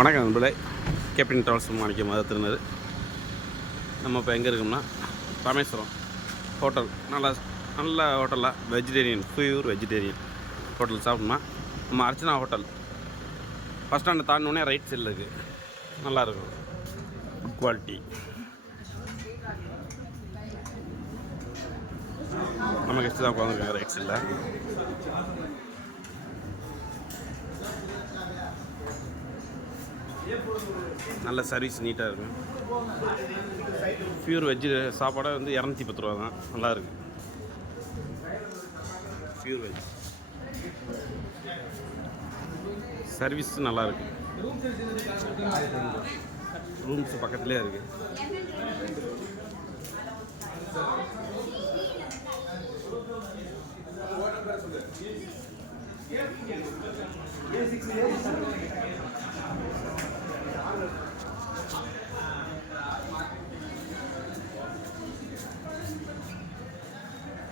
வணக்கம் நண்பர்களே, captain travels மாணிக்க மதத்தினர். நம்ம இப்போ எங்கே இருக்கோம்னா ராமேஸ்வரம் ஹோட்டல். நல்ல ஹோட்டலாக வெஜிடேரியன், பியூர் வெஜிடேரியன் ஹோட்டல் சாப்பிட்ணுமா நம்ம அர்ச்சனா ஹோட்டல். பஸ் ஸ்டாண்டை தாண்டினோடனே ரைட் சைடில் இருக்குது. நல்லாயிருக்கும், குட் குவாலிட்டி. நம்ம கெஸ்ட்டு தான் உட்காந்துருக்காங்க ரைட் சைடில். நல்ல சர்வீஸ், நீட்டாக இருக்கும். பியூர் வெஜ்ஜு சாப்பாடை வந்து 210 ரூபா தான். நல்லாயிருக்கு, பியூர் வெஜ். சர்வீஸ் நல்லாயிருக்கு. ரூம்ஸ் பக்கத்துலேயே இருக்குது.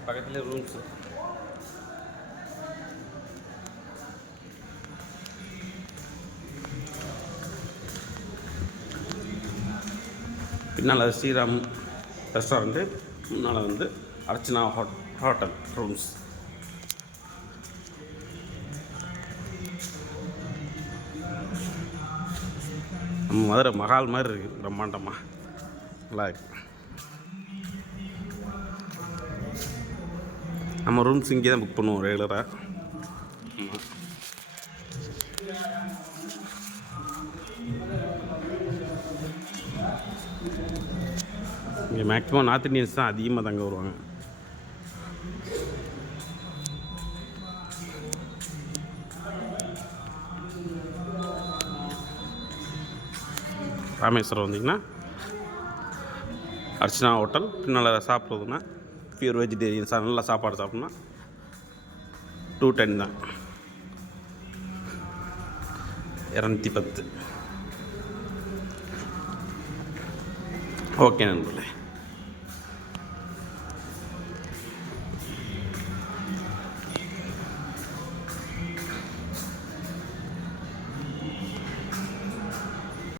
பக்கத்துலேயே ரூம்ஸ். பின்னால் ஸ்ரீராம் ரெஸ்டாரண்ட்டு, முன்னால் வந்து அர்ச்சனா ஹோட்டல் ரூம்ஸ். நம்ம மதுரை மகால் மாதிரி இருக்குது, பிரம்மாண்டமாக நல்லா இருக்குது. நம்ம ரூம்ஸ் இங்கே தான் புக் பண்ணுவோம் ரெகுலராக. ஆமாம், இங்கே மேக்ஸிமம் நார்த் இந்தியன்ஸ் தான் அதிகமாக தங்க வருவாங்க. ராமேஸ்வரம் வந்தீங்கன்னா அர்ச்சனா ஹோட்டல். பின்னால் சாப்பிட்றதுன்னா பியூர் வெஜிடேரியன் நல்லா சாப்பாடு சாப்பிட்ணுன்னா 210 தான், 210. ஓகே நண்பர்களே.